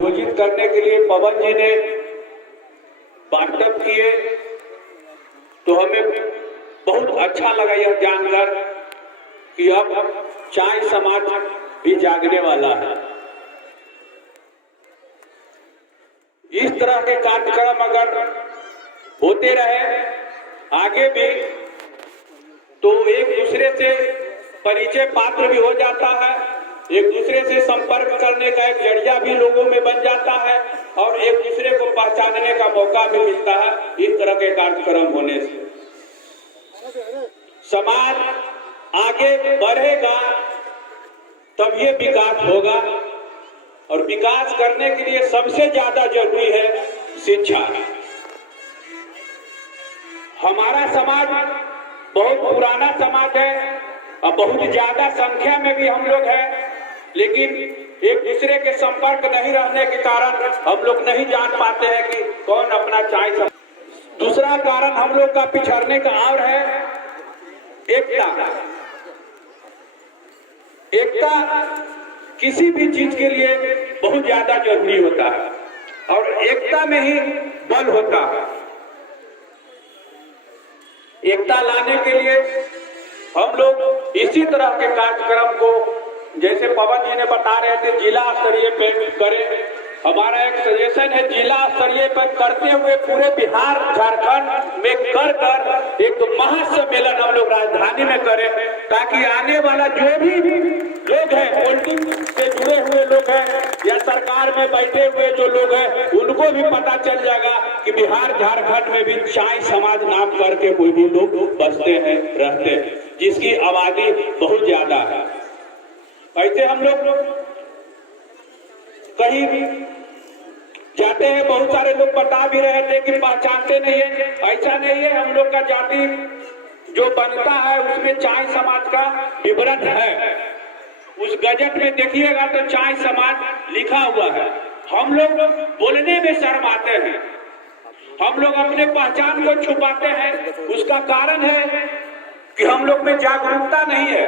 आयोजित करने के लिए पवन जी ने वार्तालाप किए तो हमें बहुत अच्छा लगा यह जानकर कि अब चाय समाज भी जागने वाला है। इस तरह के कार्यक्रम अगर होते रहे आगे भी तो एक दूसरे से परिचय पात्र भी हो जाता है, एक दूसरे से संपर्क करने का एक जरिया भी लोगों में बन जाता है और एक दूसरे को पहचानने का मौका भी मिलता है। इस तरह के कार्यक्रम होने से समाज आगे बढ़ेगा, तब ये विकास होगा और विकास करने के लिए सबसे ज्यादा जरूरी है शिक्षा। हमारा समाज बहुत पुराना समाज है और बहुत ज्यादा संख्या में भी हम लोग हैं, लेकिन एक दूसरे के संपर्क नहीं रहने के कारण हम लोग नहीं जान पाते हैं कि कौन अपना चाय। दूसरा कारण हम लोग का पिछड़ने का और है एकता। एकता किसी भी चीज के लिए बहुत ज्यादा जरूरी होता है और एकता में ही बल होता है। एकता लाने के लिए हम लोग इसी तरह के कार्यक्रम को, जैसे पवन जी ने बता रहे थे, जिला स्तरीय पे करें। हमारा एक सजेशन है जिला स्तरीय पर करते हुए पूरे बिहार झारखंड में कर एक महासम्मेलन हम लोग राजधानी में करें, ताकि आने वाला जो भी लोग हैं, पॉलिटिक्स से जुड़े हुए लोग हैं या सरकार में बैठे हुए जो लोग हैं, उनको भी पता चल जाएगा कि बिहार झारखंड में भी चाय समाज नाम करके कोई भी लोग बसते हैं, रहते हैं, जिसकी आबादी बहुत ज्यादा है। ऐसे हम लोग कहीं जाते हैं, बहुत सारे लोग बता भी रहे थे कि पहचानते नहीं है। ऐसा नहीं है, हम लोग का जाति जो बनता है उसमें चाय समाज का विवरण है। उस गजट में देखिएगा तो चाय समाज लिखा हुआ है। हम लोग बोलने में शर्माते हैं, हम लोग अपने पहचान को छुपाते हैं। उसका कारण है कि हम लोग में जागरूकता नहीं है।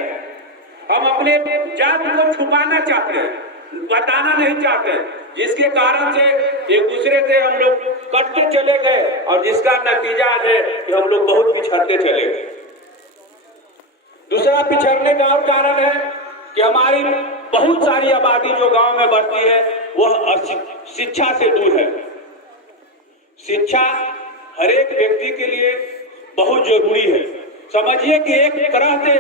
हम अपने जात को छुपाना चाहते हैं, बताना नहीं चाहते, जिसके कारण से एक दूसरे से हम लोग कटते चले गए और जिसका नतीजा है कि हम लोग बहुत पिछड़ते चले गए। दूसरा पिछड़ने का और कारण है कि हमारी बहुत सारी आबादी जो गांव में बढ़ती है वह शिक्षा से दूर है। शिक्षा हर एक व्यक्ति के लिए बहुत जरूरी है। समझिए कि एक तरह से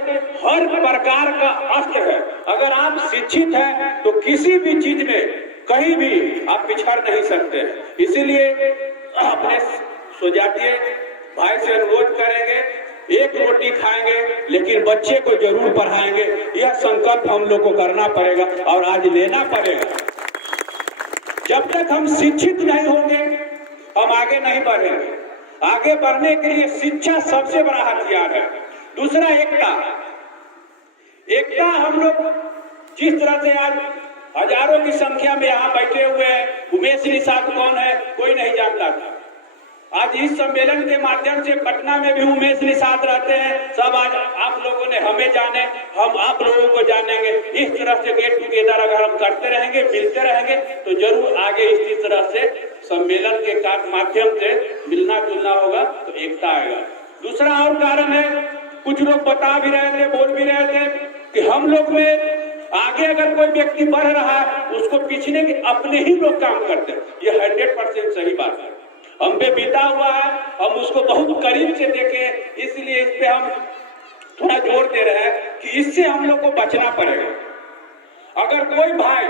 हर प्रकार का अस्त्र है। अगर आप शिक्षित हैं तो किसी भी चीज में कहीं भी आप पिछड़ नहीं सकते। इसीलिए अपने स्वजातीय भाई से अनुरोध करेंगे, एक रोटी खाएंगे लेकिन बच्चे को जरूर पढ़ाएंगे। यह संकल्प हम लोग को करना पड़ेगा और आज लेना पड़ेगा। जब तक हम शिक्षित नहीं होंगे हम आगे नहीं बढ़ेंगे। आगे बढ़ने के लिए शिक्षा सबसे बड़ा हथियार है। दूसरा एकता। एकता हम लोग जिस तरह से आज हजारों की संख्या में यहाँ बैठे हुए हैं, उमेश निषाद कौन है कोई नहीं जानता था। आज इस सम्मेलन के माध्यम से पटना में भी उमेश निषाद रहते हैं। सब आज आप लोगों ने हमें जाने, हम आप लोगों को जानेंगे। इस तरह से गेट टुगेदर अगर हम करते रहेंगे, मिलते रहेंगे तो जरूर आगे इसी तरह से सम्मेलन के माध्यम से मिलना जुलना होगा तो एकता आएगा। दूसरा और कारण है, कुछ लोग बता भी रहे थे, बोल भी रहे थे कि हम लोग में आगे अगर कोई व्यक्ति बढ़ रहा है उसको पीछे के अपने ही लोग काम करते हैं। ये 100% सही बात है। हम पे बीता हुआ है, हम उसको बहुत करीब से देखें, इसलिए इस पे हम थोड़ा जोर दे रहे हैं कि इससे हम लोग को बचना पड़ेगा। अगर कोई भाई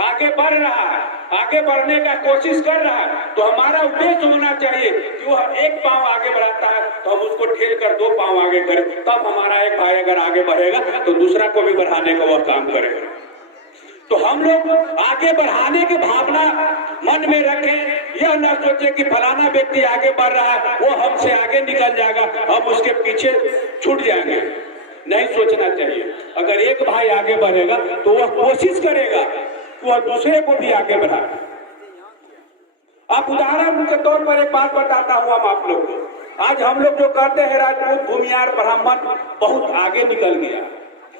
आगे बढ़ रहा है, आगे बढ़ने का कोशिश कर रहा है, तो हमारा उद्देश्य होना चाहिए कि वह एक पांव आगे बढ़ाता है तो हम उसको ठेल कर 2 पांव आगे करें। तब हमारा एक भाई अगर आगे बढ़ेगा तो दूसरा को भी बढ़ाने का वह काम करेगा। तो हम लोग आगे बढ़ाने की भावना मन में रखें। यह न सोचे कि फलाना व्यक्ति आगे बढ़ रहा है, वो हमसे आगे निकल जाएगा, हम उसके पीछे छूट जाएंगे। नहीं सोचना चाहिए। अगर एक भाई आगे बढ़ेगा तो वह कोशिश करेगा कि वह दूसरे को भी आगे बढ़ाए। आप उदाहरण के तौर पर एक बात बताता हूँ आप लोग को। आज हम लोग जो कहते हैं राजपूत, भूमियार, ब्राह्मण बहुत आगे निकल गया,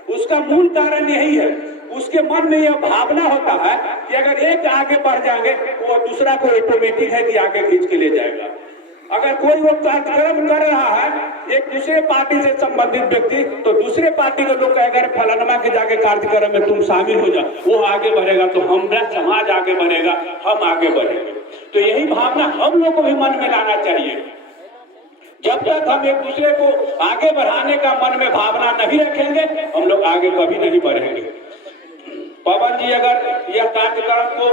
उसका मूल कारण यही है उसके मन में यह भावना होता है कि अगर एक आगे बढ़ जाएंगे तो वो दूसरा को ऑटोमेटिक है कि आगे खींच के ले जाएगा। अगर कोई वो कार्यक्रम कर रहा है एक दूसरे पार्टी से संबंधित व्यक्ति, तो दूसरे पार्टी के लोग अगर फलानमा के जाके कार्यक्रम में तुम शामिल हो जाओ, वो आगे बढ़ेगा तो हमारा समाज आगे बढ़ेगा, हम आगे बढ़ेंगे। तो यही भावना हम लोग को भी मन में लाना चाहिए। जब तक हम एक दूसरे को आगे बढ़ाने का मन में भावना नहीं रखेंगे, हम लोग आगे कभी नहीं बढ़ेंगे। पवन जी अगर यह कार्यक्रम को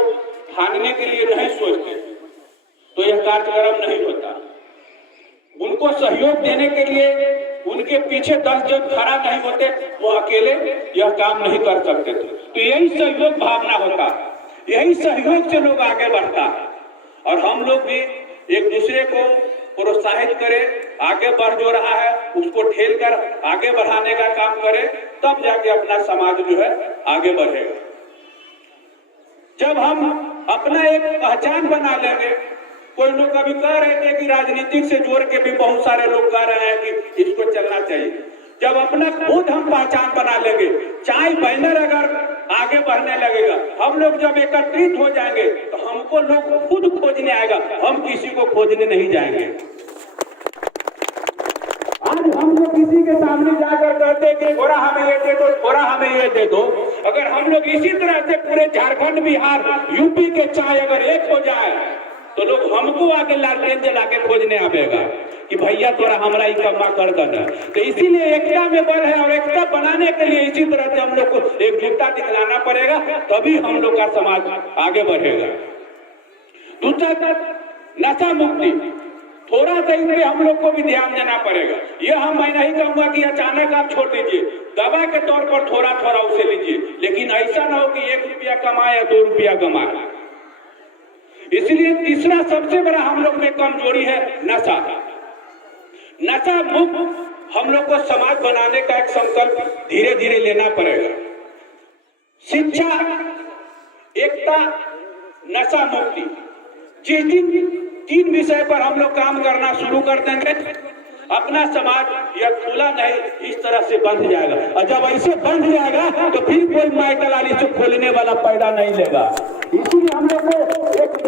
ठानने के लिए नहीं सोचते तो यह कार्यक्रम नहीं होता। उनको सहयोग देने के लिए उनके पीछे 10 जन खड़ा नहीं होते, वो अकेले यह काम नहीं कर सकते थे। तो यही सहयोग भावना होता है, यही सहयोग से लोग आगे बढ़ता है। और हम लोग भी एक दूसरे को प्रोत्साहित करें, आगे बढ़ जो रहा है उसको ठेल कर आगे बढ़ाने का काम करें, तब जाके अपना समाज जो है आगे बढ़ेगा। जब हम अपना एक पहचान बना लेंगे, कोई लोग कभी कह रहे थे कि राजनीतिक से जोड़ के भी बहुत सारे लोग कह रहे हैं कि इसको चलना चाहिए। जब अपना खुद हम पहचान बना लेंगे, चाहे बैनर अगर आगे बढ़ने लगेगा, हम लोग जब एकत्रित हो जाएंगे तो हमको लोग खुद खोजने आएगा, हम किसी को खोजने नहीं जाएंगे। आज हम लोग किसी के सामने जाकर कहते हैं कि थोड़ा हमें ये दे दो, थोड़ा हमें ये दे दो। अगर हम लोग इसी तरह से पूरे झारखंड, बिहार, यूपी के चाय अगर एक हो जाए तो लोग हमको आगे लालटेन जला के खोजने आवेगा कि भैया थोड़ा हमारा ही कमा कर देना। तो इसीलिए एकता में बल है, और एकता बनाने के लिए इसी तरह से हम लोग को एकजुटता दिखलाना पड़ेगा, तभी हम लोग का समाज आगे बढ़ेगा। दूसरा नशा मुक्ति, थोड़ा सा इस पे हम लोग को भी ध्यान देना पड़ेगा। यह मैं नहीं कहूंगा कि अचानक आप छोड़ दीजिए, दवा के तौर पर थोड़ा थोड़ा उसे लीजिए, लेकिन ऐसा ना हो कि 1 रुपया कमाए या 2 रुपया कमाए। इसलिए तीसरा सबसे बड़ा हम लोग में कमजोरी है नशा। नशा मुक्त हम लोग को समाज बनाने का एक संकल्प धीरे धीरे लेना पड़ेगा। शिक्षा, एकता, नशा मुक्ति, जिस दिन 3 विषय पर हम लोग काम करना शुरू कर देंगे, अपना समाज यह खुला नहीं इस तरह से बंध जाएगा। और जब ऐसे बंध जाएगा तो फिर कोई माइकल आली से खोलने वाला पैदा नहीं लेगा।